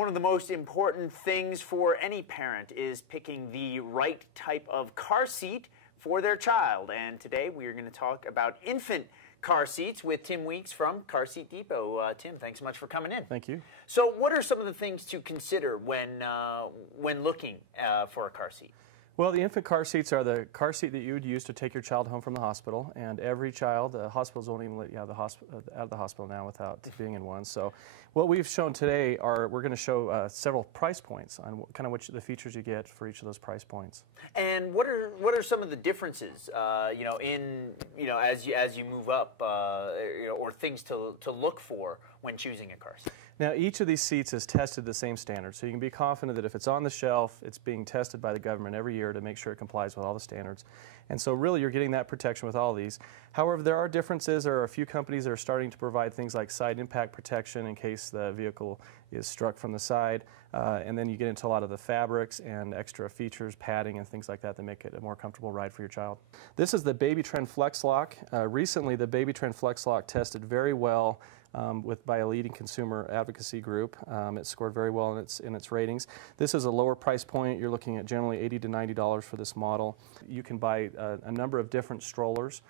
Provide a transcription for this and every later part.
One of the most important things for any parent is picking the right type of car seat for their child. And today we are going to talk about infant car seats with Tim Weeks from Car Seat Depot. Tim, thanks so much for coming in. Thank you. So what are some of the things to consider when looking for a car seat? Well, the infant car seats are the car seat that you would use to take your child home from the hospital, and every child, the hospitals won't even let you out of the hospital now without being in one. So what we've shown today are, we're going to show several price points on kind of which the features you get for each of those price points. And what are some of the differences, as you move up, or things to look for when choosing a car seat? Now, each of these seats is tested the same standard, so you can be confident that if it's on the shelf, it's being tested by the government every year to make sure it complies with all the standards. And so really you're getting that protection with all these. However, there are differences. There are a few companies that are starting to provide things like side impact protection in case the vehicle is struck from the side. And then you get into a lot of the fabrics and extra features, padding and things like that make it a more comfortable ride for your child. This is the Baby Trend flex-loc. Recently the Baby Trend flex-loc tested very well by a leading consumer advocacy group. It scored very well in its ratings. This is a lower price point. You're looking at generally $80 to $90 for this model. You can buy a number of different strollers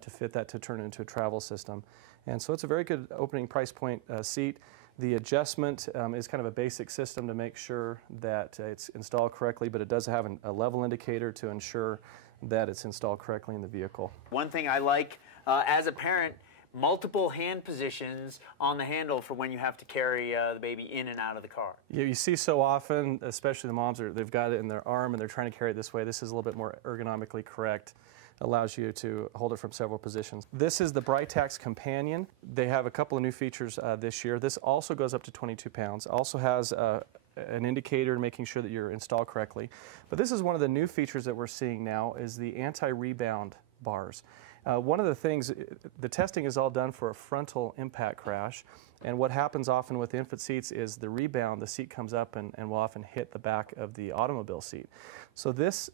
to fit that to turn it into a travel system. And so it's a very good opening price point seat. The adjustment is kind of a basic system to make sure that it's installed correctly, but it does have a level indicator to ensure that it's installed correctly in the vehicle. One thing I like as a parent, multiple hand positions on the handle for when you have to carry the baby in and out of the car. Yeah, you see so often, especially the moms, they've got it in their arm and they're trying to carry it this way. This is a little bit more ergonomically correct. Allows you to hold it from several positions. This is the Britax Companion. They have a couple of new features this year. This also goes up to 22 pounds. Also has an indicator making sure that you're installed correctly. But this is one of the new features that we're seeing now is the anti-rebound bars. One of the things, the testing is all done for a frontal impact crash, and what happens often with infant seats is the rebound, the seat comes up and will often hit the back of the automobile seat. So this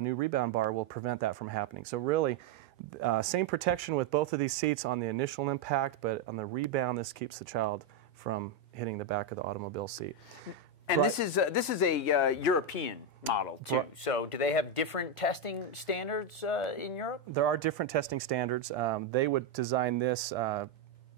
new rebound bar will prevent that from happening. So really, same protection with both of these seats on the initial impact, but on the rebound, this keeps the child from hitting the back of the automobile seat. And this is a European model too. So do they have different testing standards in Europe? There are different testing standards. They would design this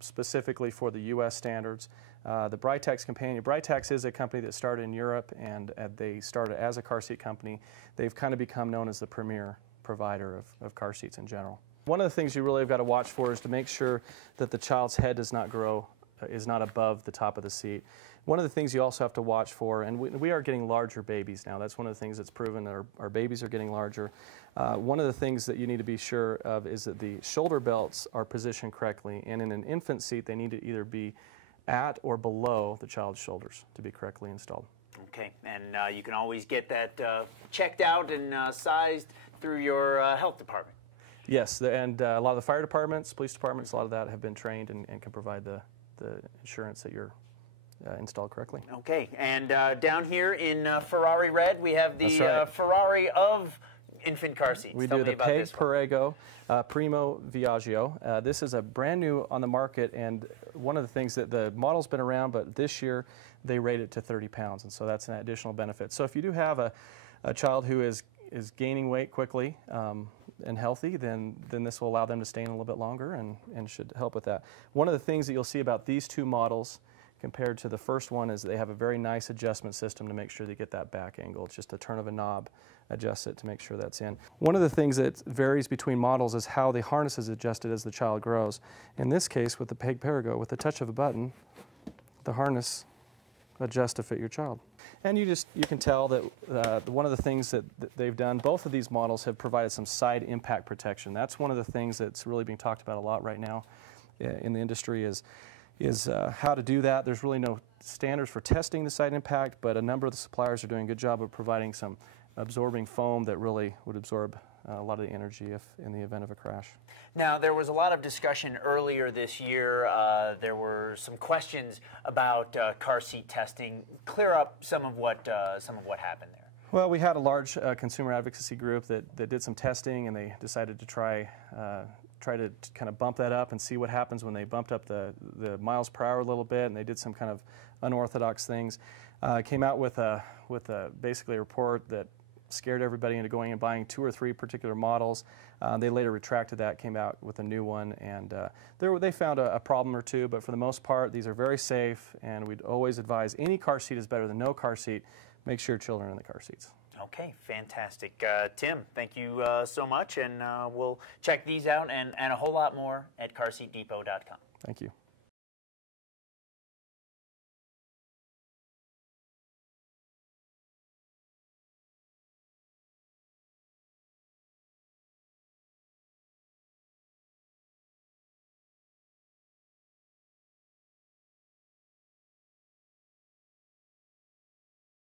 specifically for the U.S. standards. The Britax Companion. Britax is a company that started in Europe, and they started as a car seat company. They've kind of become known as the premier provider of car seats in general. One of the things you really have got to watch for is to make sure that the child's head does not grow, is not above the top of the seat. One of the things you also have to watch for, and we are getting larger babies now. That's one of the things that's proven that our babies are getting larger. One of the things that you need to be sure of is that the shoulder belts are positioned correctly, and in an infant seat they need to either be at or below the child's shoulders to be correctly installed. Okay, and you can always get that checked out and sized through your health department. Yes, and a lot of the fire departments, police departments, a lot of that have been trained and can provide the insurance that you're installed correctly. Okay, and down here in Ferrari red, we have the right. Ferrari of infant car seats. We Tell do me the about Peg this one. Perego Primo Viaggio. This is a brand new on the market, and one of the things that the model's been around, but this year they rate it to 30 pounds, and so that's an additional benefit. So if you do have a child who is gaining weight quickly and healthy, then this will allow them to stay in a little bit longer and should help with that. One of the things that you'll see about these two models compared to the first one is they have a very nice adjustment system to make sure they get that back angle. It's just a turn of a knob, adjust it to make sure that's in. One of the things that varies between models is how the harness is adjusted as the child grows. In this case, with the Peg Perego, with the touch of a button, the harness adjusts to fit your child. And you can tell that one of the things that they've done, both of these models have provided some side impact protection. That's one of the things that's really being talked about a lot right now in the industry is how to do that. There's really no standards for testing the side impact, but a number of the suppliers are doing a good job of providing some absorbing foam that really would absorb a lot of the energy in the event of a crash. Now, there was a lot of discussion earlier this year. There were some questions about car seat testing. Clear up some of what happened there. Well, we had a large consumer advocacy group that did some testing, and they decided to try try to kind of bump that up and see what happens when they bumped up the miles per hour a little bit, and they did some kind of unorthodox things. Came out with basically a report that scared everybody into going and buying 2 or 3 particular models. They later retracted that, came out with a new one, and they found a problem or two, but for the most part, these are very safe, and we'd always advise any car seat is better than no car seat. Make sure your children are in the car seats. Okay, fantastic. Tim, thank you so much, and we'll check these out and a whole lot more at carseatdepot.com. Thank you.